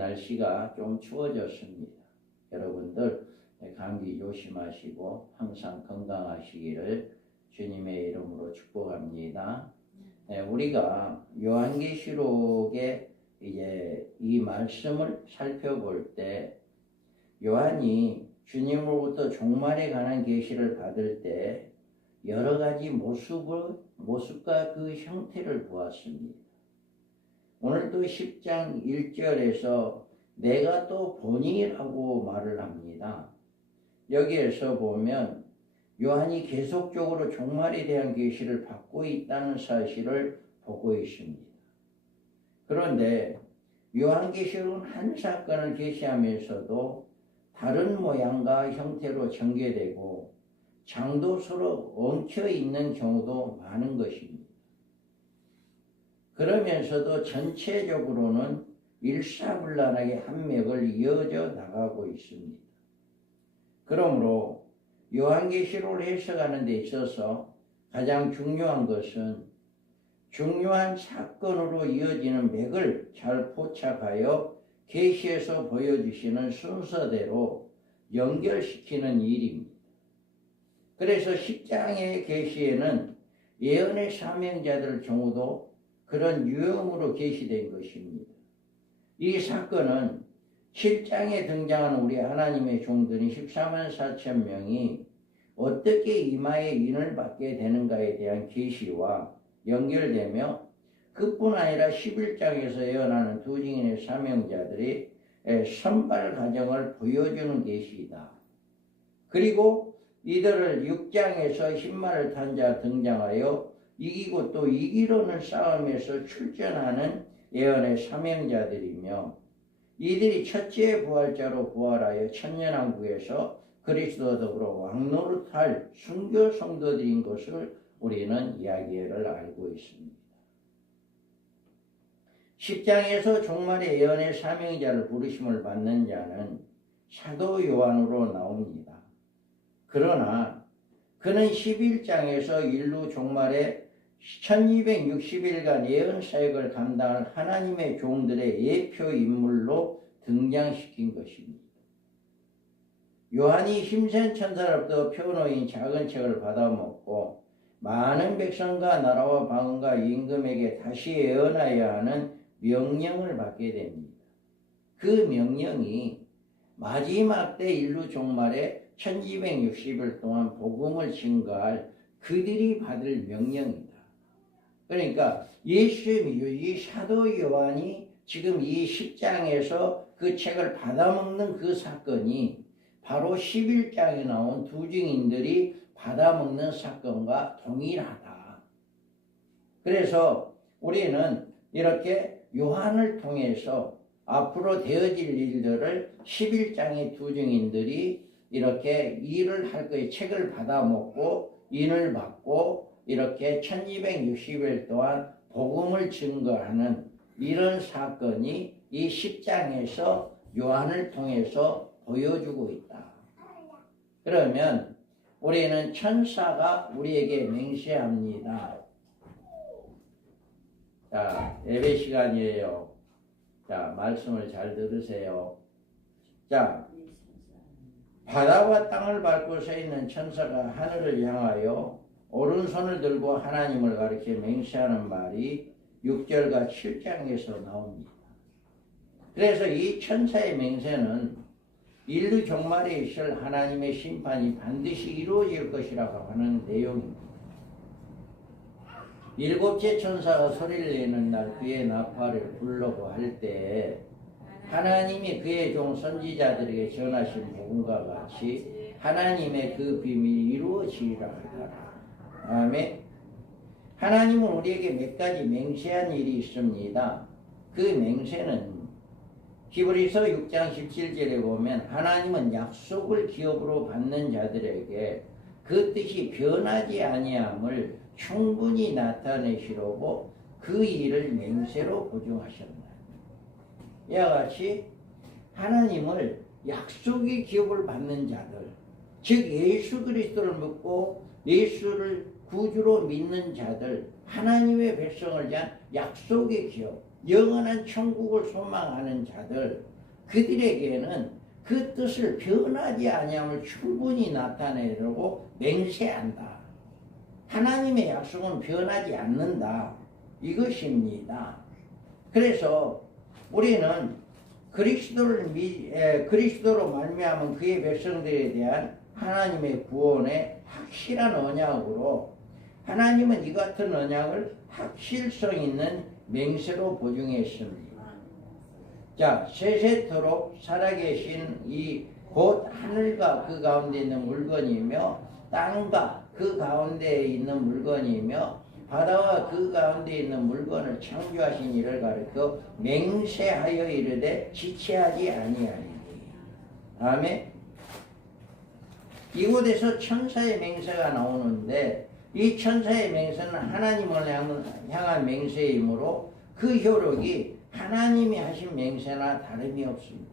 날씨가 좀 추워졌습니다. 여러분들 감기 조심하시고 항상 건강하시기를 주님의 이름으로 축복합니다. 우리가 요한계시록의 이제 이 말씀을 살펴볼 때 요한이 주님으로부터 종말에 관한 계시를 받을 때 여러 가지 모습과 그 형태를 보았습니다. 오늘도 10장 1절에서 내가 또 보니라고 말을 합니다. 여기에서 보면 요한이 계속적으로 종말에 대한 계시를 받고 있다는 사실을 보고 있습니다. 그런데 요한계시록은 한 사건을 계시하면서도 다른 모양과 형태로 전개되고 장도 서로 엉켜 있는 경우도 많은 것입니다. 그러면서도 전체적으로는 일사불란하게 한 맥을 이어져 나가고 있습니다. 그러므로 요한계시록을 해석하는 데 있어서 가장 중요한 것은 중요한 사건으로 이어지는 맥을 잘 포착하여 계시에서 보여주시는 순서대로 연결시키는 일입니다. 그래서 10장의 계시에는 예언의 사명자들 경우도 그런 유형으로 계시된 것입니다. 이 사건은 7장에 등장하는 우리 하나님의 종들인 14만 4천 명이 어떻게 이마에 인을 받게 되는가에 대한 계시와 연결되며 그뿐 아니라 11장에서 예언하는 두 증인의 사명자들이 선발 과정을 보여주는 계시이다. 그리고 이들을 6장에서 흰말을 탄 자 등장하여 이기고 또 이기려는 싸움에서 출전하는 예언의 사명자들이며 이들이 첫째 부활자로 부활하여 천년왕국에서 그리스도와 더불어 왕노릇할 순교 성도들인 것을 우리는 이야기를 알고 있습니다. 10장에서 종말의 예언의 사명자를 부르심을 받는 자는 사도 요한으로 나옵니다. 그러나 그는 11장에서 인류 종말의 1260일간 예언 사역을 감당할 하나님의 종들의 예표 인물로 등장시킨 것입니다. 요한이 힘센 천사로부터 표노인 작은 책을 받아먹고 많은 백성과 나라와 방언과 임금에게 다시 예언하여야 하는 명령을 받게 됩니다. 그 명령이 마지막 때 인류 종말에 1260일 동안 복음을 증거할 그들이 받을 명령이다. 그러니까 이 사도 요한이 지금 이 10장에서 그 책을 받아먹는 그 사건이 바로 11장에 나온 두 증인들이 받아먹는 사건과 동일하다. 그래서 우리는 이렇게 요한을 통해서 앞으로 되어질 일들을 11장의 두 증인들이 이렇게 일을 할 거예요. 책을 받아먹고 인을 받고 이렇게 1260일 동안 복음을 증거하는 이런 사건이 이 10장에서 요한을 통해서 보여주고 있다. 그러면 우리는 천사가 우리에게 맹세합니다. 자, 예배 시간이에요. 자, 말씀을 잘 들으세요. 자, 바다와 땅을 밟고 서 있는 천사가 하늘을 향하여 오른손을 들고 하나님을 가리켜 맹세하는 말이 6절과 7장에서 나옵니다. 그래서 이 천사의 맹세는 인류 종말에 있을 하나님의 심판이 반드시 이루어질 것이라고 하는 내용입니다. 일곱째 천사가 소리를 내는 날 그의 나팔을 불려고 할 때 하나님이 그의 종 선지자들에게 전하신 복음과 같이 하나님의 그 비밀이 이루어지리라 하더라. 아멘. 하나님은 우리에게 몇 가지 맹세한 일이 있습니다. 그 맹세는 히브리서 6장 17절에 보면 하나님은 약속을 기업으로 받는 자들에게 그 뜻이 변하지 아니함을 충분히 나타내시려고 그 일을 맹세로 보증하셨다. 이와 같이 하나님을 약속의 기업을 받는 자들, 즉 예수 그리스도를 믿고 예수를 구주로 믿는 자들, 하나님의 백성을 위한 약속의 기업, 영원한 천국을 소망하는 자들, 그들에게는 그 뜻을 변하지 아니함을 충분히 나타내려고 맹세한다. 하나님의 약속은 변하지 않는다. 이것입니다. 그래서 우리는 그리스도로 말미암은 그의 백성들에 대한 하나님의 구원의 확실한 언약으로 하나님은 이 같은 언약을 확실성 있는 맹세로 보증했습니다. 자, 세세토록 살아계신 이 곧 하늘과 그 가운데 있는 물건이며 땅과 그 가운데에 있는 물건이며 바다와 그 가운데 있는 물건을 창조하신 이를 가리켜 맹세하여 이르되 지체하지 아니하리니. 아멘. 이곳에서 천사의 맹세가 나오는데 이 천사의 맹세는 하나님을 향한 맹세이므로 그 효력이 하나님이 하신 맹세나 다름이 없습니다.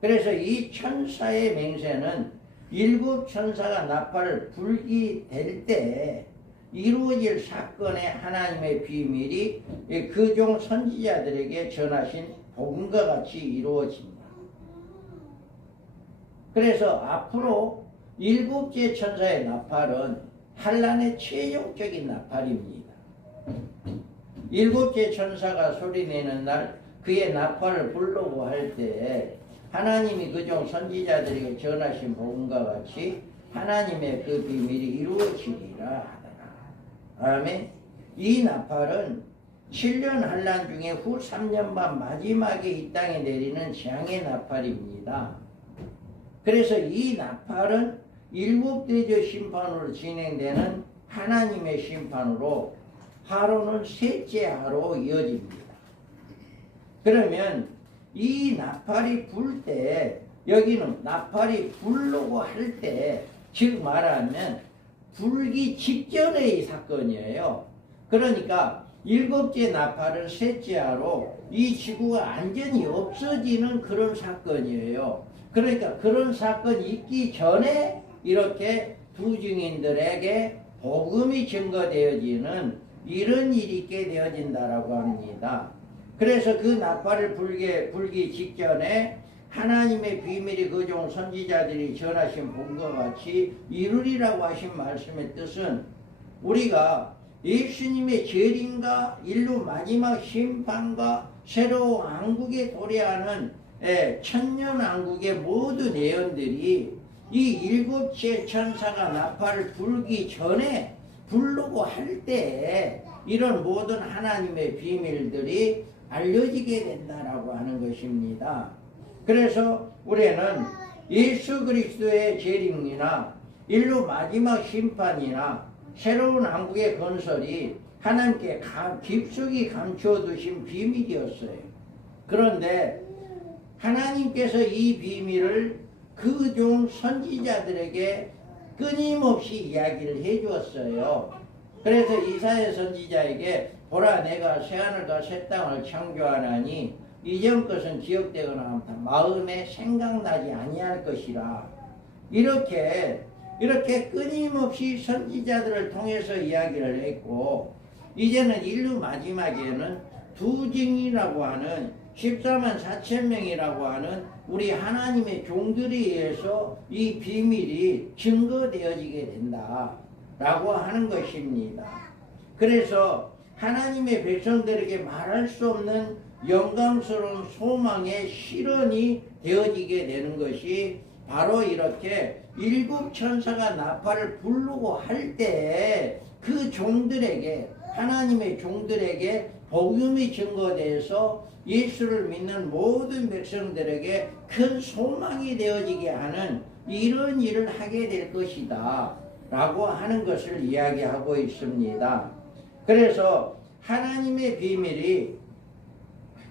그래서 이 천사의 맹세는 일곱 천사가 나팔을 불게 될 때 이루어질 사건의 하나님의 비밀이 그 종 선지자들에게 전하신 복음과 같이 이루어집니다. 그래서 앞으로 일곱째 천사의 나팔은 환란의 최종적인 나팔입니다. 일곱째 천사가 소리내는 날 그의 나팔을 부르고 할 때 하나님이 그종 선지자들에게 전하신 복음과 같이 하나님의 그 비밀이 이루어지리라 하더라. 아멘. 이 나팔은 7년 환란 중에 후 3년 반 마지막에 이 땅에 내리는 재앙의 나팔입니다. 그래서 이 나팔은 일곱 대저 심판으로 진행되는 하나님의 심판으로 하루는 셋째 하로 이어집니다. 그러면 이 나팔이 불 때 여기는 나팔이 불려고 할 때 즉 말하면 불기 직전의 사건이에요. 그러니까 일곱째 나팔은 셋째 하로 이 지구가 완전히 없어지는 그런 사건이에요. 그러니까 그런 사건이 있기 전에 이렇게 두 증인들에게 복음이 증거되어지는 이런 일이 있게 되어진다라고 합니다. 그래서 그 나팔을 불기 직전에 하나님의 비밀이 그종 선지자들이 전하신 복음과 같이 이루리라고 하신 말씀의 뜻은 우리가 예수님의 재림과 인류 마지막 심판과 새로운 왕국에 도래하는 천년왕국의 모든 예언들이 이 일곱째 천사가 나팔을 불기 전에 부르고 할 때 이런 모든 하나님의 비밀들이 알려지게 된다라고 하는 것입니다. 그래서 우리는 예수 그리스도의 재림이나 인류 마지막 심판이나 새로운 왕국의 건설이 하나님께 깊숙이 감춰두신 비밀이었어요. 그런데 하나님께서 이 비밀을 그 종 선지자들에게 끊임없이 이야기를 해주었어요. 그래서 이사야 선지자에게 보라 내가 새하늘과 새 땅을 창조하나니 이전 것은 기억되거나 마음에 생각나지 아니할 것이라. 이렇게 끊임없이 선지자들을 통해서 이야기를 했고 이제는 인류 마지막에는 두 증이라고 하는 14만 4천 명이라고 하는 우리 하나님의 종들에 의해서 이 비밀이 증거되어지게 된다 라고 하는 것입니다. 그래서 하나님의 백성들에게 말할 수 없는 영광스러운 소망의 실현이 되어지게 되는 것이 바로 이렇게 일곱 천사가 나팔을 부르고 할 때 그 종들에게 하나님의 종들에게 복음이 증거돼서 예수를 믿는 모든 백성들에게 큰 소망이 되어지게 하는 이런 일을 하게 될 것이다 라고 하는 것을 이야기하고 있습니다. 그래서 하나님의 비밀이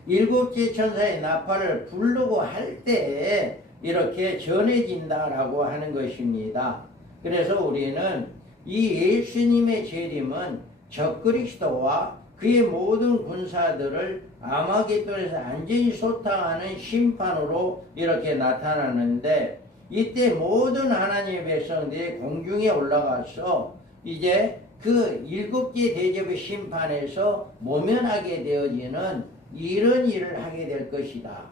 일곱째 천사의 나팔을 부르고 할 때 이렇게 전해진다라고 하는 것입니다. 그래서 우리는 이 예수님의 재림은 적그리스도와 그의 모든 군사들을 아마겟돈에서 완전히 소탕하는 심판으로 이렇게 나타나는데 이때 모든 하나님의 백성들이 공중에 올라가서 이제 그 일곱째 대접의 심판에서 모면하게 되어지는 이런 일을 하게 될 것이다.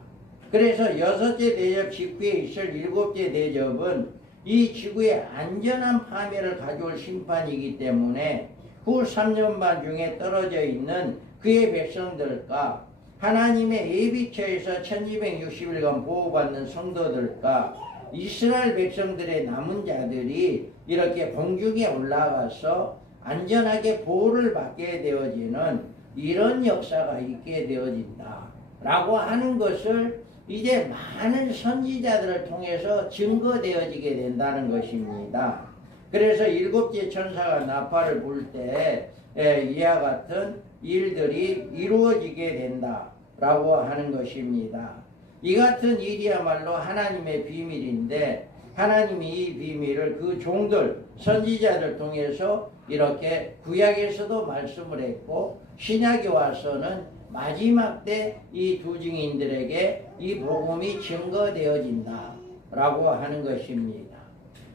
그래서 여섯째 대접 직후에 있을 일곱째 대접은 이 지구의 안전한 파멸을 가져올 심판이기 때문에 후 3년 반 중에 떨어져 있는 그의 백성들과 하나님의 예비처에서 1260일간 보호받는 성도들과 이스라엘 백성들의 남은 자들이 이렇게 공중에 올라가서 안전하게 보호를 받게 되어지는 이런 역사가 있게 되어진다 라고 하는 것을 이제 많은 선지자들을 통해서 증거되어지게 된다는 것입니다. 그래서 일곱째 천사가 나팔을 불 때 이와 같은 일들이 이루어지게 된다라고 하는 것입니다. 이 같은 일이야말로 하나님의 비밀인데 하나님이 이 비밀을 그 종들, 선지자들 통해서 이렇게 구약에서도 말씀을 했고 신약에 와서는 마지막 때 이 두 증인들에게 이 복음이 증거되어진다 라고 하는 것입니다.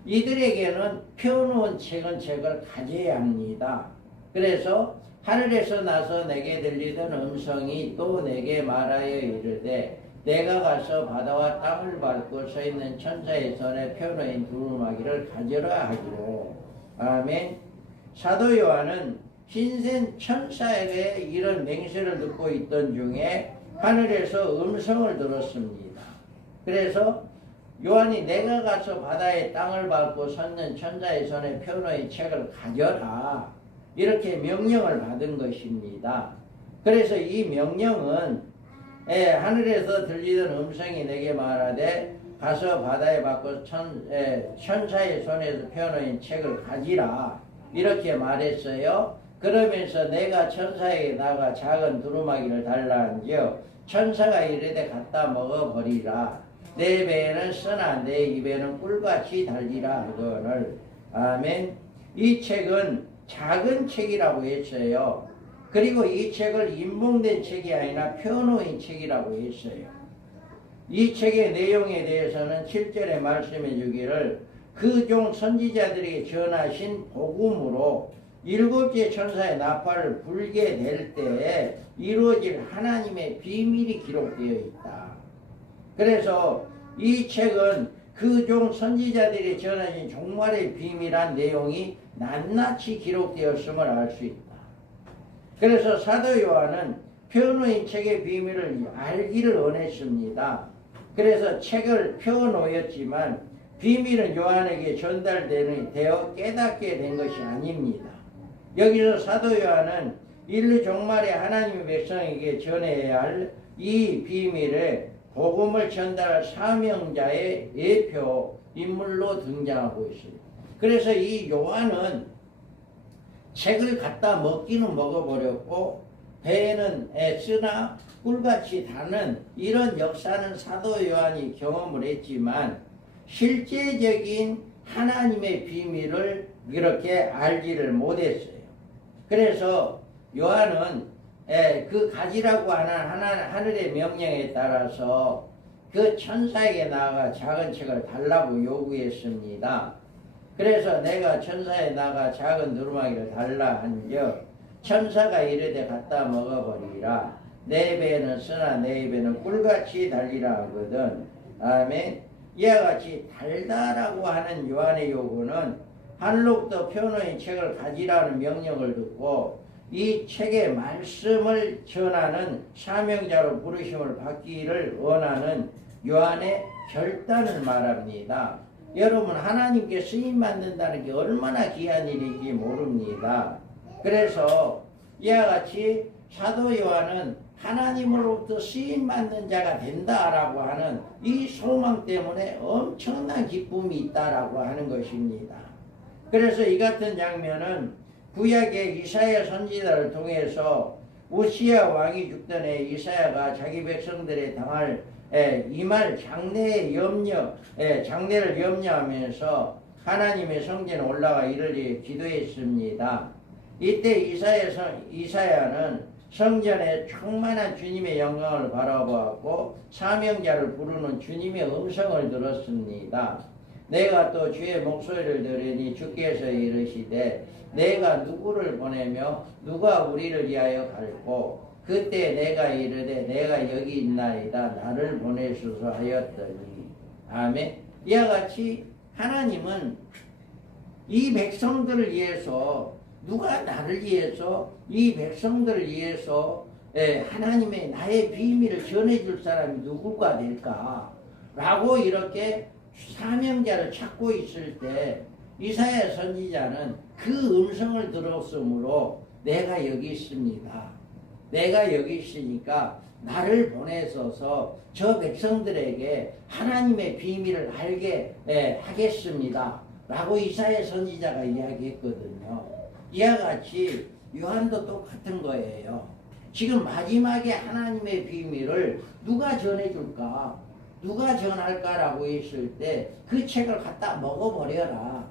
이들에게는 펴놓은 책을 가져야 합니다. 그래서 하늘에서 나서 내게 들리던 음성이 또 내게 말하여 이르되 내가 가서 바다와 땅을 밟고 서 있는 천사의 손에 펴놓인 두루마기를 가져라 하기로. 아멘. 사도 요한은 흰센 천사에게 이런 맹세를 듣고 있던 중에 하늘에서 음성을 들었습니다. 그래서 요한이 내가 가서 바다의 땅을 밟고 섰는 천사의 손에 펴놓인 책을 가져라 이렇게 명령을 받은 것입니다. 그래서 이 명령은 하늘에서 들리던 음성이 내게 말하되 가서 바다에 밟고 천사의 손에서 펴놓인 책을 가지라 이렇게 말했어요. 그러면서 내가 천사에게 나가 작은 두루마기를 달라 한즉 천사가 이르되 갖다 먹어버리라. 내 배에는 쓰나 내 입에는 꿀같이 달리라 하거늘. 아멘. 이 책은 작은 책이라고 했어요. 그리고 이 책을 인봉된 책이 아니라 펴놓은 책이라고 했어요. 이 책의 내용에 대해서는 7절에 말씀해 주기를 그 종 선지자들에게 전하신 복음으로 일곱째 천사의 나팔을 불게 될 때에 이루어질 하나님의 비밀이 기록되어 있다. 그래서 이 책은 그 종 선지자들이 전하신 종말의 비밀한 내용이 낱낱이 기록되었음을 알 수 있다. 그래서 사도 요한은 펴놓은 책의 비밀을 알기를 원했습니다. 그래서 책을 펴놓았지만 비밀은 요한에게 전달되어 깨닫게 된 것이 아닙니다. 여기서 사도 요한은 인류 종말에 하나님의 백성에게 전해야 할 이 비밀에 복음을 전달할 사명자의 예표 인물로 등장하고 있습니다. 그래서 이 요한은 책을 갖다 먹기는 먹어버렸고 배에는 쓰나 꿀같이 다는 이런 역사는 사도 요한이 경험을 했지만 실제적인 하나님의 비밀을 이렇게 알지를 못했어요. 그래서 요한은 그 가지라고 하는 하늘의 명령에 따라서 그 천사에게 나아가 작은 책을 달라고 요구했습니다. 그래서 내가 천사에 나가 작은 두루마기를 달라 한즉 천사가 이르되 갖다 먹어버리라. 내 배에는 쓰나 내 입에는 꿀같이 달리라 하거든. 아멘. 이와 같이 달다라고 하는 요한의 요구는 하늘로부터 펴놓은 책을 가지라는 명령을 듣고 이 책의 말씀을 전하는 사명자로 부르심을 받기를 원하는 요한의 결단을 말합니다. 여러분 하나님께 쓰임받는다는 게 얼마나 귀한 일인지 모릅니다. 그래서 이와 같이 사도 요한은 하나님으로부터 쓰임받는 자가 된다라고 하는 이 소망 때문에 엄청난 기쁨이 있다라고 하는 것입니다. 그래서 이 같은 장면은 구약의 이사야 선지자를 통해서 우시야 왕이 죽던 해 이사야가 자기 백성들의 당할 임할 장래를 염려하면서 하나님의 성전에 올라가 이르리 기도했습니다. 이때 이사야는 성전에 충만한 주님의 영광을 바라보았고 사명자를 부르는 주님의 음성을 들었습니다. 내가 또 주의 목소리를 들으니 주께서 이르시되 내가 누구를 보내며 누가 우리를 위하여 갈고 그때 내가 이르되 내가 여기 있나이다 나를 보내소서 하였더니. 아멘. 이와 같이 하나님은 이 백성들을 위해서, 누가 나를 위해서, 이 백성들을 위해서 하나님의 나의 비밀을 전해줄 사람이 누구가 될까 라고 이렇게 사명자를 찾고 있을 때 이사야 선지자는 그 음성을 들었으므로 내가 여기 있습니다, 내가 여기 있으니까 나를 보내셔서 저 백성들에게 하나님의 비밀을 알게 하겠습니다 라고 이사야 선지자가 이야기했거든요. 이와 같이 요한도 똑같은 거예요. 지금 마지막에 하나님의 비밀을 누가 전해줄까, 누가 전할까라고 했을 때 그 책을 갖다 먹어버려라.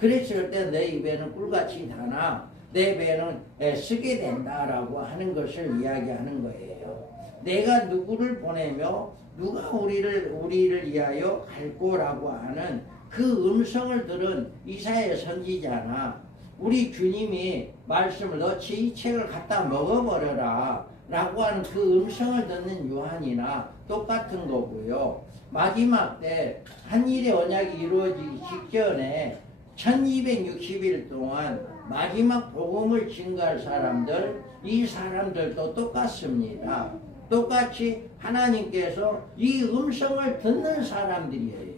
그랬을 때 내 입에는 꿀같이 다나 내 배는 쓰게 된다라고 하는 것을 이야기하는 거예요. 내가 누구를 보내며 누가 우리를 위하여 갈고라고 하는 그 음성을 들은 이사야 선지자나 우리 주님이 말씀을 너치 이 책을 갖다 먹어버려라 라고 하는 그 음성을 듣는 요한이나 똑같은 거고요. 마지막 때 한일의 언약이 이루어지기 직전에 1260일 동안 마지막 복음을 증거할 사람들, 이 사람들도 똑같습니다. 똑같이 하나님께서 이 음성을 듣는 사람들이에요.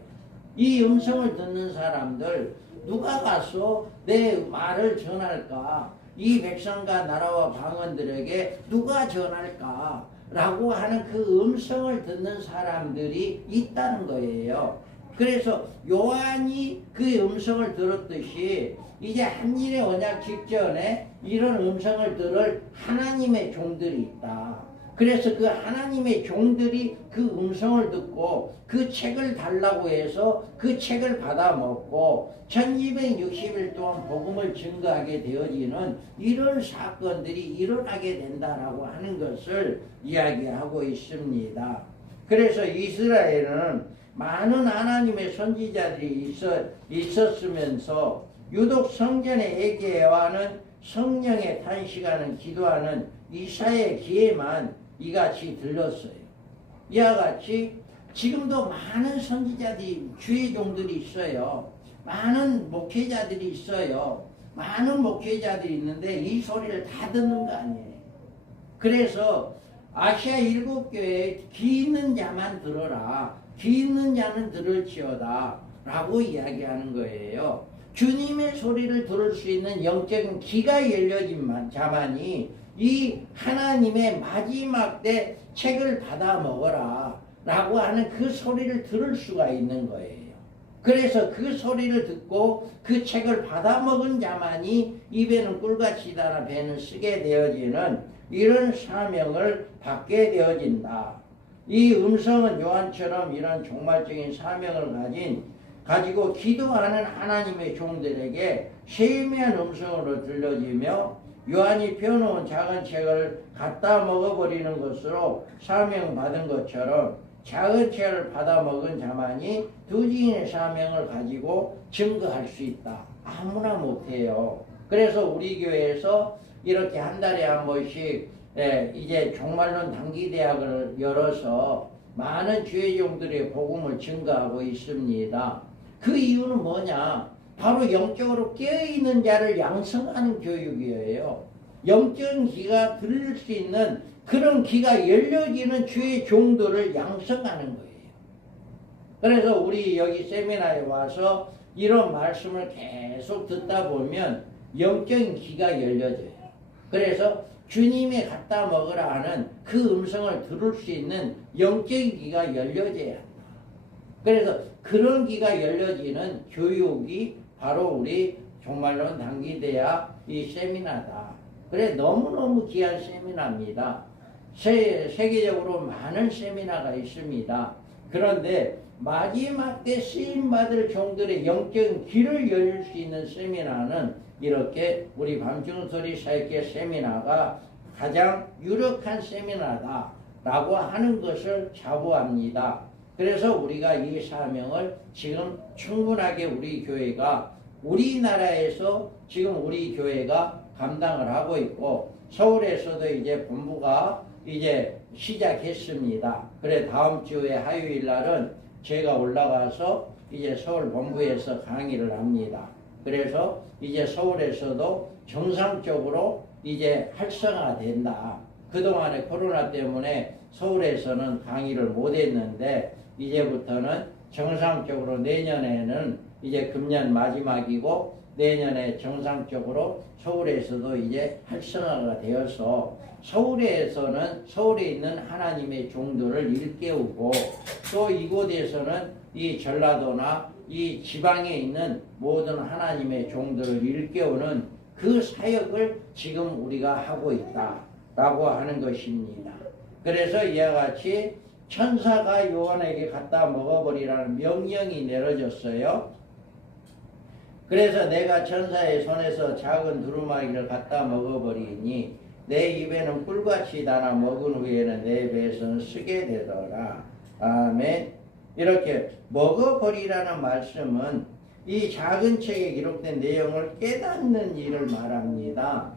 이 음성을 듣는 사람들, 누가 가서 내 말을 전할까? 이 백성과 나라와 방언들에게 누가 전할까? 라고 하는 그 음성을 듣는 사람들이 있다는 거예요. 그래서 요한이 그 음성을 들었듯이 이제 한일의 언약 직전에 이런 음성을 들을 하나님의 종들이 있다. 그래서 그 하나님의 종들이 그 음성을 듣고 그 책을 달라고 해서 그 책을 받아 먹고 1260일 동안 복음을 증거하게 되어지는 이런 사건들이 일어나게 된다라고 하는 것을 이야기하고 있습니다. 그래서 이스라엘은 많은 하나님의 선지자들이 있었으면서 유독 성전의 예배와는 성령의 탄식하는 기도하는 이사야의 귀에만 이같이 들렸어요. 이와 같이 지금도 많은 선지자들이, 주의 종들이 있어요. 많은 목회자들이 있어요. 많은 목회자들이 있는데 이 소리를 다 듣는 거 아니에요. 그래서 아시아 7교회에 귀 있는 자만 들어라, 귀 있는 자는 들을지어다 라고 이야기하는 거예요. 주님의 소리를 들을 수 있는 영적인 귀가 열려진 자만이 이 하나님의 마지막 때 책을 받아 먹어라 라고 하는 그 소리를 들을 수가 있는 거예요. 그래서 그 소리를 듣고 그 책을 받아 먹은 자만이 입에는 꿀같이 달아 배는 쓰게 되어지는 이런 사명을 받게 되어진다. 이 음성은 요한처럼 이런 종말적인 사명을 가지고 기도하는 하나님의 종들에게 세미한 음성으로 들려지며 요한이 펴놓은 작은 책을 갖다 먹어버리는 것으로 사명받은 것처럼 작은 책을 받아 먹은 자만이 두 지인의 사명을 가지고 증거할 수 있다. 아무나 못해요. 그래서 우리 교회에서 이렇게 한 달에 한 번씩 이제 종말론 단기대학을 열어서 많은 주의 종들의 복음을 증거하고 있습니다. 그 이유는 뭐냐? 바로 영적으로 깨어있는 자를 양성하는 교육이에요. 영적인 귀가 들릴 수 있는 그런 귀가 열려지는 주의 종들을 양성하는 거예요. 그래서 우리 여기 세미나에 와서 이런 말씀을 계속 듣다 보면 영적인 귀가 열려져요. 그래서 주님이 갖다 먹으라 하는 그 음성을 들을 수 있는 영적인 귀가 열려져야 한다. 그래서 그런 귀가 열려지는 교육이 바로 우리 종말론 단기대학 이 세미나다. 그래 너무너무 귀한 세미나입니다. 세계적으로 많은 세미나가 있습니다. 그런데 마지막 때 쓰임받을 종들의 영적인 귀를 열릴 수 있는 세미나는 이렇게 우리 밤중소리 사역회 세미나가 가장 유력한 세미나다 라고 하는 것을 자부합니다. 그래서 우리가 이 사명을 지금 충분하게 우리 교회가 우리나라에서 지금 우리 교회가 감당을 하고 있고 서울에서도 이제 본부가 이제 시작했습니다. 그래 다음 주에 화요일 날은 제가 올라가서 이제 서울 본부에서 강의를 합니다. 그래서 이제 서울에서도 정상적으로 이제 활성화된다. 그동안에 코로나 때문에 서울에서는 강의를 못했는데 이제부터는 정상적으로 내년에는 이제 금년 마지막이고 내년에 정상적으로 서울에서도 이제 활성화가 되어서 서울에서는 서울에 있는 하나님의 종들을 일깨우고 또 이곳에서는 이 전라도나 이 지방에 있는 모든 하나님의 종들을 일깨우는 그 사역을 지금 우리가 하고 있다라고 하는 것입니다. 그래서 이와 같이 천사가 요한에게 갖다 먹어버리라는 명령이 내려졌어요. 그래서 내가 천사의 손에서 작은 두루마기를 갖다 먹어버리니 내 입에는 꿀같이 달아 먹은 후에는 내 배에서는 쓰게 되더라. 아멘. 이렇게 먹어버리라는 말씀은 이 작은 책에 기록된 내용을 깨닫는 일을 말합니다.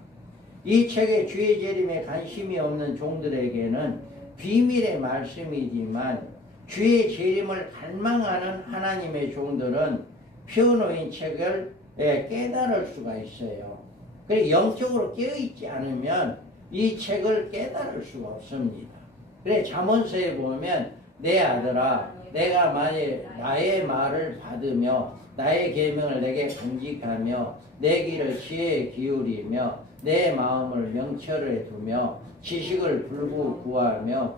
이 책에 주의 재림에 관심이 없는 종들에게는 비밀의 말씀이지만 주의 재림을 갈망하는 하나님의 종들은 펴놓인 책을 깨달을 수가 있어요. 그래 영적으로 깨어있지 않으면 이 책을 깨달을 수가 없습니다. 그래 잠언서에 보면 내 아들아 내가 만일 나의 말을 받으며 나의 계명을 내게 간직하며 내 길을 지혜에 기울이며 내 마음을 명철에 두며 지식을 불로 구하며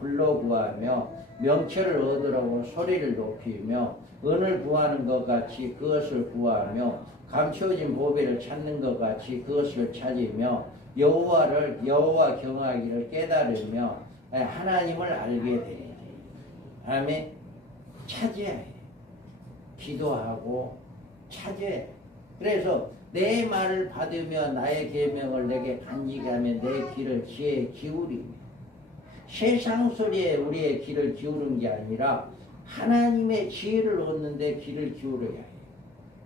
명철을 얻으려고 소리를 높이며 은을 구하는 것 같이 그것을 구하며 감추어진 보배를 찾는 것 같이 그것을 찾으며 여호와 경외하기를 깨달으며 하나님을 알게 되리니. 아멘. 찾아야 해. 기도하고 찾아야 해. 그래서 내 말을 받으며 나의 계명을 내게 간직하며 내 귀를 지혜에 기울이며 세상 소리에 우리의 귀를 기울인 게 아니라 하나님의 지혜를 얻는데 귀를 기울여야 해요.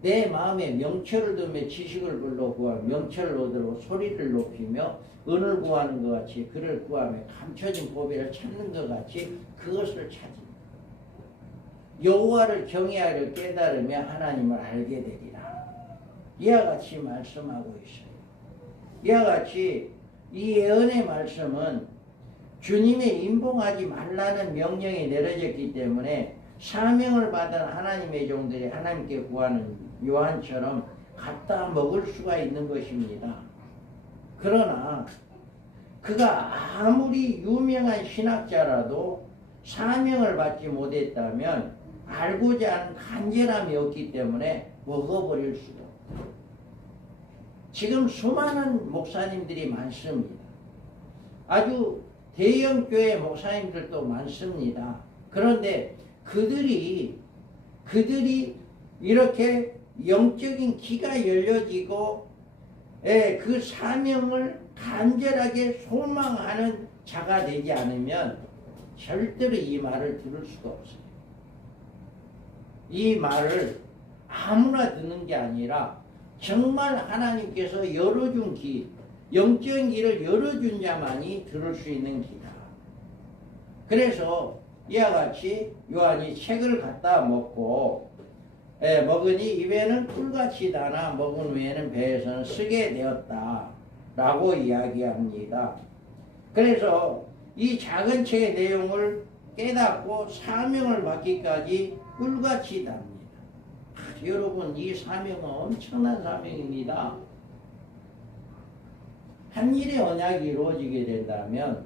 내 마음에 명철을 두며 지식을 불러 구하며 명철을 얻으려고 소리를 높이며 은을 구하는 것 같이 그를 구하며 감춰진 보배를 찾는 것 같이 그것을 찾으며 여호와를 경외하려 깨달으며 하나님을 알게 되리라. 이와 같이 말씀하고 있어요. 이와 같이 이 예언의 말씀은 주님의 인봉하지 말라는 명령이 내려졌기 때문에 사명을 받은 하나님의 종들이 하나님께 구하는 요한처럼 갖다 먹을 수가 있는 것입니다. 그러나 그가 아무리 유명한 신학자라도 사명을 받지 못했다면 알고자 하는 간절함이 없기 때문에 먹어버릴 수도 없다. 지금 수많은 목사님들이 많습니다. 아주 대형교회 목사님들도 많습니다. 그런데 그들이 이렇게 영적인 귀가 열려지고 그 사명을 간절하게 소망하는 자가 되지 않으면 절대로 이 말을 들을 수가 없어요. 이 말을 아무나 듣는 게 아니라 정말 하나님께서 열어준 귀, 영적인 귀를 열어준 자만이 들을 수 있는 귀다. 그래서 이와 같이 요한이 책을 갖다 먹으니 입에는 꿀같이 다나 먹은 후에는 배에서는 쓰게 되었다 라고 이야기합니다. 그래서 이 작은 책의 내용을 깨닫고 사명을 받기까지 꿀같이 답니다. 여러분 이 사명은 엄청난 사명입니다. 한 일의 언약이 이루어지게 된다면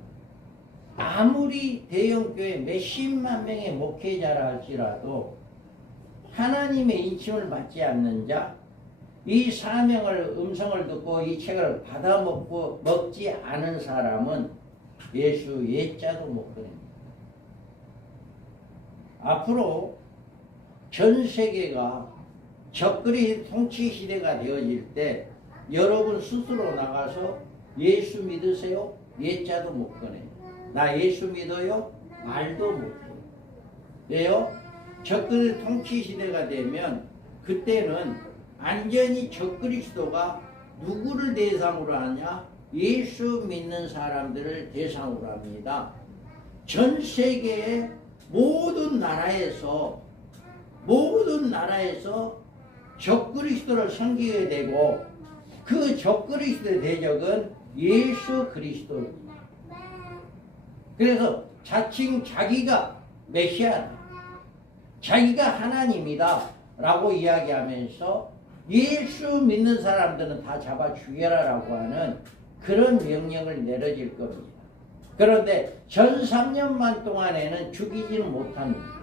아무리 대형교회 몇십만 명의 목회자라 할지라도 하나님의 인침을 받지 않는 자, 이 사명을 음성을 듣고 이 책을 받아먹고 먹지 않은 사람은 예수 예자도 못 그립니다. 앞으로 전 세계가 적그리 통치 시대가 되어질 때 여러분 스스로 나가서 예수 믿으세요? 예자도 못 꺼내요. 나 예수 믿어요? 말도 못 해요. 왜요? 적그리스도 통치 시대가 되면 그때는 완전히 적그리스도가 누구를 대상으로 하냐? 예수 믿는 사람들을 대상으로 합니다. 전 세계의 모든 나라에서 적그리스도를 섬기게 되고 그 적그리스도의 대적은 예수 그리스도입니다. 그래서 자칭 자기가 메시아다, 자기가 하나님이다 라고 이야기하면서 예수 믿는 사람들은 다 잡아 죽여라 라고 하는 그런 명령을 내려질 겁니다. 그런데 전 3년만 동안에는 죽이지는 못합니다.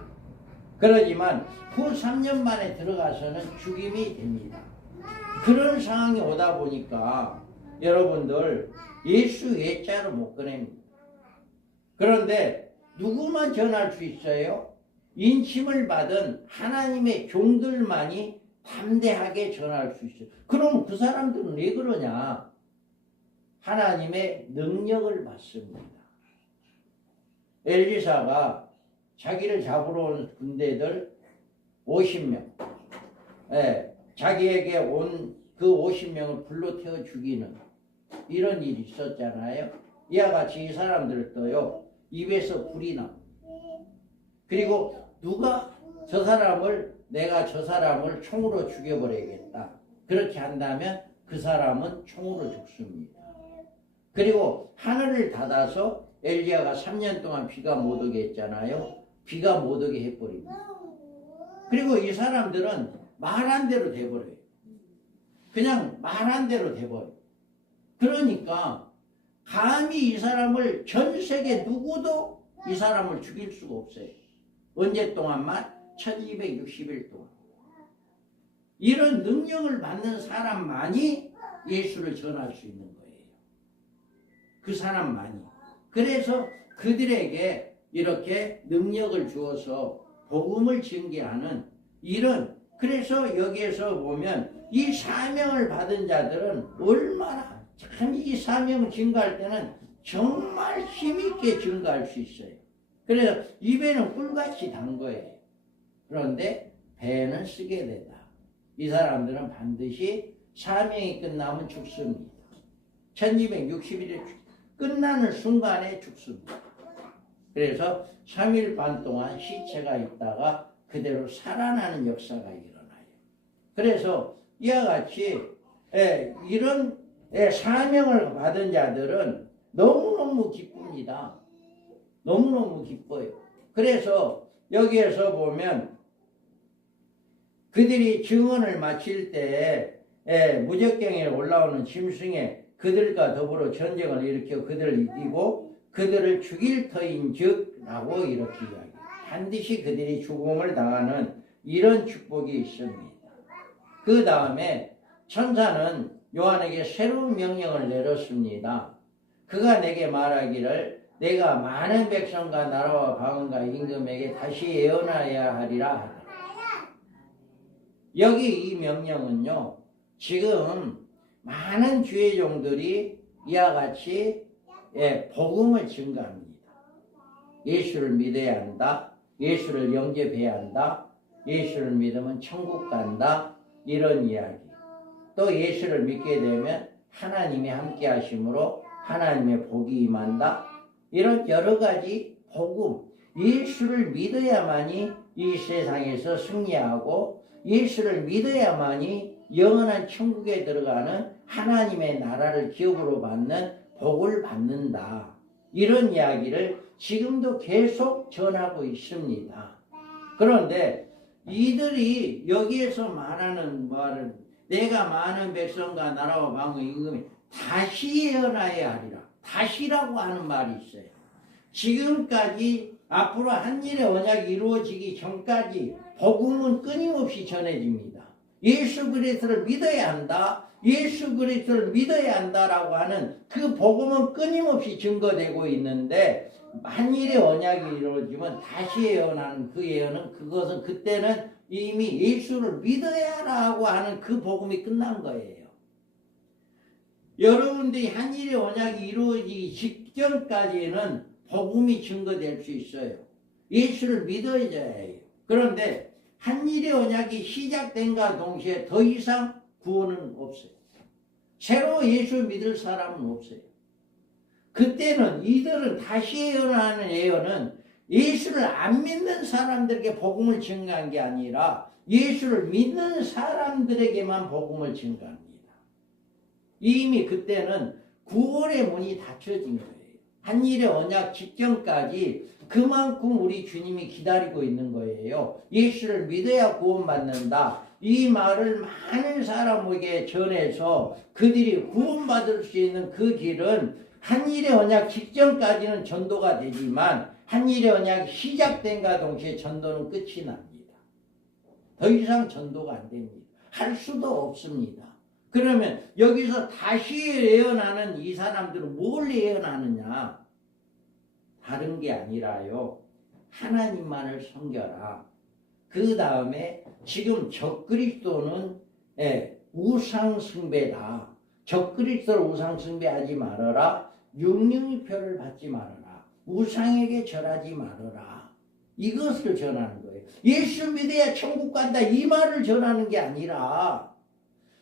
그러지만 후 3년 만에 들어가서는 죽임이 됩니다. 그런 상황이 오다 보니까 여러분들 예수 예자로 못 꺼냅니다. 그런데 누구만 전할 수 있어요? 인침을 받은 하나님의 종들만이 담대하게 전할 수 있어요. 그럼 그 사람들은 왜 그러냐? 하나님의 능력을 받습니다. 엘리사가 자기를 잡으러 온 군대들 50명, 자기에게 온 그 50명을 불러 태워 죽이는 이런 일이 있었잖아요. 이와 같이 이 사람들도요, 입에서 불이 나. 그리고 누가 내가 저 사람을 총으로 죽여버려야겠다, 그렇게 한다면 그 사람은 총으로 죽습니다. 그리고 하늘을 닫아서 엘리야가 3년 동안 비가 못 오게 했잖아요. 비가 못 오게 해버립니다. 그리고 이 사람들은 말한 대로 돼버려요. 그냥 말한 대로 돼버려요. 그러니까 감히 이 사람을, 전 세계 누구도 이 사람을 죽일 수가 없어요. 언제 동안만? 1260일 동안. 이런 능력을 받는 사람만이 예수를 전할 수 있는 거예요. 그 사람만이. 그래서 그들에게 이렇게 능력을 주어서 복음을 전개하는 이런, 그래서 여기에서 보면 이 사명을 받은 자들은 얼마나 참 이 사명을 증가할 때는 정말 힘있게 증가할 수 있어요. 그래서 입에는 꿀같이 단 거예요. 그런데 배는 쓰게 되다. 이 사람들은 반드시 사명이 끝나면 죽습니다. 1260일에 끝나는 순간에 죽습니다. 그래서 3일 반 동안 시체가 있다가 그대로 살아나는 역사가 일어나요. 그래서 이와 같이 이런 사명을 받은 자들은 너무너무 기쁩니다. 너무너무 기뻐요. 그래서 여기에서 보면 그들이 증언을 마칠 때 무적경에 올라오는 짐승에 그들과 더불어 전쟁을 일으켜 그들을 이기고 그들을 죽일 터인즉 라고 이렇게 이야기해요. 반드시 그들이 죽음을 당하는 이런 축복이 있습니다. 그 다음에 천사는 요한에게 새로운 명령을 내렸습니다. 그가 내게 말하기를 내가 많은 백성과 나라와 방언과 임금에게 다시 예언하여야 하리라 하더라. 여기 이 명령은요, 지금 많은 주의 종들이 이와 같이 복음을 증가합니다. 예수를 믿어야 한다. 예수를 영접해야 한다. 예수를 믿으면 천국 간다. 이런 이야기. 또 예수를 믿게 되면 하나님이 함께 하심으로 하나님의 복이 임한다. 이런 여러 가지 복음. 예수를 믿어야만이 이 세상에서 승리하고 예수를 믿어야만이 영원한 천국에 들어가는 하나님의 나라를 기업으로 받는 복을 받는다. 이런 이야기를 지금도 계속 전하고 있습니다. 그런데 이들이 여기에서 말하는 말은 내가 많은 백성과 나라와 방언 임금이 다시 예언하여야 하리라. 다시라고 하는 말이 있어요. 지금까지 앞으로 한일의 언약이 이루어지기 전까지 복음은 끊임없이 전해집니다. 예수 그리스도를 믿어야 한다. 예수 그리스도를 믿어야 한다라고 하는 그 복음은 끊임없이 증거되고 있는데 한일의 언약이 이루어지면 다시 예언하는 그 예언은 그것은 그때는 이미 예수를 믿어야라고 하는 그 복음이 끝난 거예요. 여러분들이 한일의 언약이 이루어지기 직전까지는 복음이 증거될 수 있어요. 예수를 믿어야 해요. 그런데 한일의 언약이 시작된과 동시에 더 이상 구원은 없어요. 새로 예수 믿을 사람은 없어요. 그때는 이들은 다시 예언하는 예언은 예수를 안 믿는 사람들에게 복음을 증거한 게 아니라 예수를 믿는 사람들에게만 복음을 증거합니다. 이미 그때는 구원의 문이 닫혀진 거예요. 한일의 언약 직전까지 그만큼 우리 주님이 기다리고 있는 거예요. 예수를 믿어야 구원받는다. 이 말을 많은 사람에게 전해서 그들이 구원받을 수 있는 그 길은 한일의 언약 직전까지는 전도가 되지만 한일의 언약이 시작된과 동시에 전도는 끝이 납니다. 더 이상 전도가 안 됩니다. 할 수도 없습니다. 그러면 여기서 다시 예언하는 이 사람들은 뭘 예언하느냐? 다른 게 아니라요. 하나님만을 섬겨라. 그 다음에 지금 적그리스도는 우상숭배다. 적그리스도를 우상숭배하지 말아라. 육령의 표를 받지 말아라. 우상에게 절하지 말아라. 이것을 전하는 거예요. 예수 믿어야 천국 간다. 이 말을 전하는 게 아니라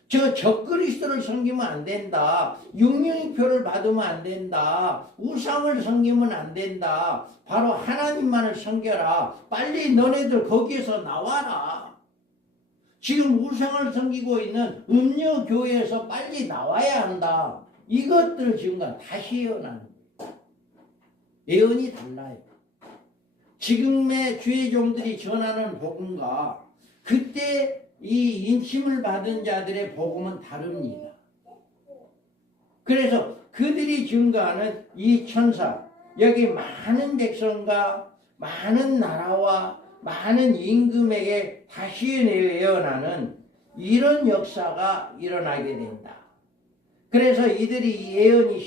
저 적그리스도를 섬기면 안 된다. 육령의 표를 받으면 안 된다. 우상을 섬기면 안 된다. 바로 하나님만을 섬겨라. 빨리 너네들 거기에서 나와라. 지금 우상을 섬기고 있는 음녀교회에서 빨리 나와야 한다. 이것들 지금 다시 예언하는 거예요. 예언이 달라요. 지금의 주의 종들이 전하는 복음과 그때 이 인침을 받은 자들의 복음은 다릅니다. 그래서 그들이 증거하는 이 천사, 여기 많은 백성과 많은 나라와 많은 임금에게 다시 예언하는 이런 역사가 일어나게 된다. 그래서 이들이 예언이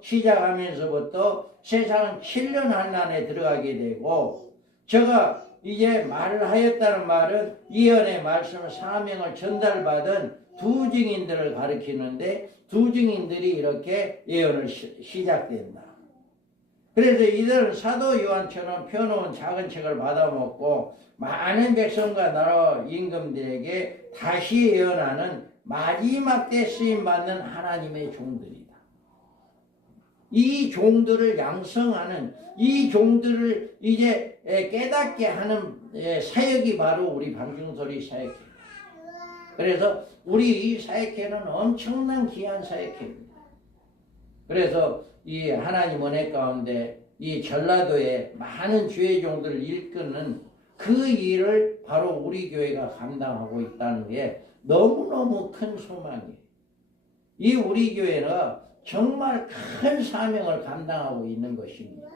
시작하면서부터 세상은 7년 환난에 들어가게 되고, 제가 이제 말을 하였다는 말은 예언의 말씀을 사명을 전달받은 두 증인들을 가리키는데 두 증인들이 이렇게 예언을 시작된다. 그래서 이들은 사도 요한처럼 펴놓은 작은 책을 받아먹고 많은 백성과 나라 임금들에게 다시 예언하는 마지막 때 쓰임받는 하나님의 종들이다. 이 종들을 양성하는, 이 종들을 이제 깨닫게 하는 사역이 바로 우리 방중소리 사역회입니다. 그래서 우리 이 사역회는 엄청난 귀한 사역회입니다. 그래서 이 하나님 은혜 가운데 이 전라도에 많은 주의 종들을 일끄는 그 일을 바로 우리 교회가 감당하고 있다는 게 너무너무 큰 소망이에요. 이 우리 교회는 정말 큰 사명을 감당하고 있는 것입니다.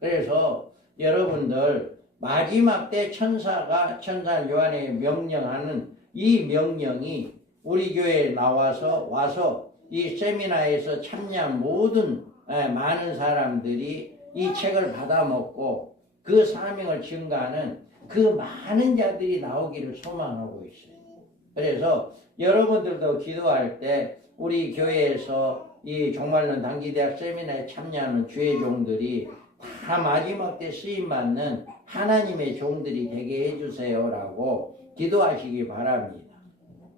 그래서 여러분들 마지막 때 천사 요한이 명령하는 이 명령이 우리 교회에 와서 이 세미나에서 참여한 모든 많은 사람들이 이 책을 받아먹고 그 사명을 증거하는 그 많은 자들이 나오기를 소망하고 있어요. 그래서 여러분들도 기도할 때 우리 교회에서 이 종말론 단기대학 세미나에 참여하는 주의 종들이 다 마지막 때 쓰임받는 하나님의 종들이 되게 해주세요라고 기도하시기 바랍니다.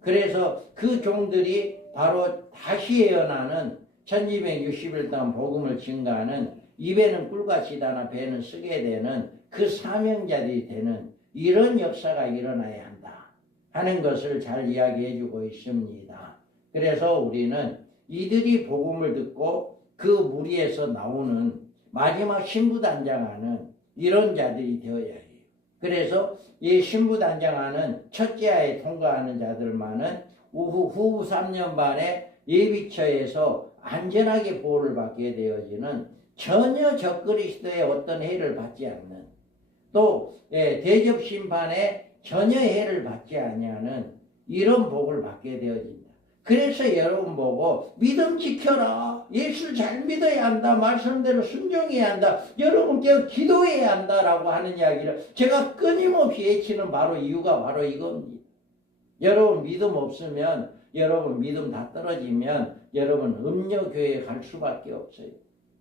그래서 그 종들이 바로 다시 예언하는 1260일 동안 복음을 증거하는 입에는 꿀같이 다나 배는 쓰게 되는 그 사명자들이 되는 이런 역사가 일어나야 한다 하는 것을 잘 이야기해 주고 있습니다. 그래서 우리는 이들이 복음을 듣고 그 무리에서 나오는 마지막 신부단장하는 이런 자들이 되어야 해요. 그래서 이 신부단장하는 첫째하에 통과하는 자들만은 후 3년 반에 예비처에서 안전하게 보호를 받게 되어지는, 전혀 적그리스도의 어떤 해를 받지 않는, 또 대접심판에 전혀 해를 받지 아니하는 이런 복을 받게 되어진다. 그래서 여러분 보고 믿음 지켜라, 예수 잘 믿어야 한다, 말씀대로 순종해야 한다, 여러분께 기도해야 한다라고 하는 이야기를 제가 끊임없이 외치는 바로 이유가 바로 이겁니다. 여러분 믿음 없으면, 여러분 믿음 다 떨어지면 여러분 음녀교회에 갈 수밖에 없어요.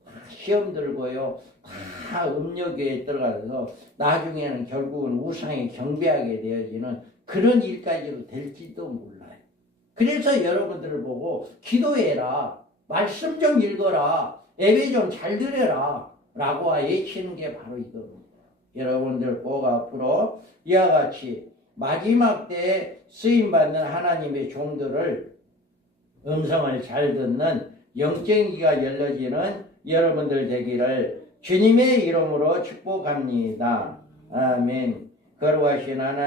다 시험 들고요, 다 다 음욕에 들어가서 나중에는 결국은 우상에 경배하게 되어지는 그런 일까지도 될지도 몰라요. 그래서 여러분들을 보고 기도해라, 말씀 좀 읽어라, 예배 좀 잘 드려라 라고 외치는 게 바로 이겁니다. 여러분들 꼭 앞으로 이와 같이 마지막 때에 쓰임받는 하나님의 종들을 음성을 잘 듣는 영적인 귀가 열려지는 여러분들 되기를 주님의 이름으로 축복합니다. 아멘. 거룩하신 하나님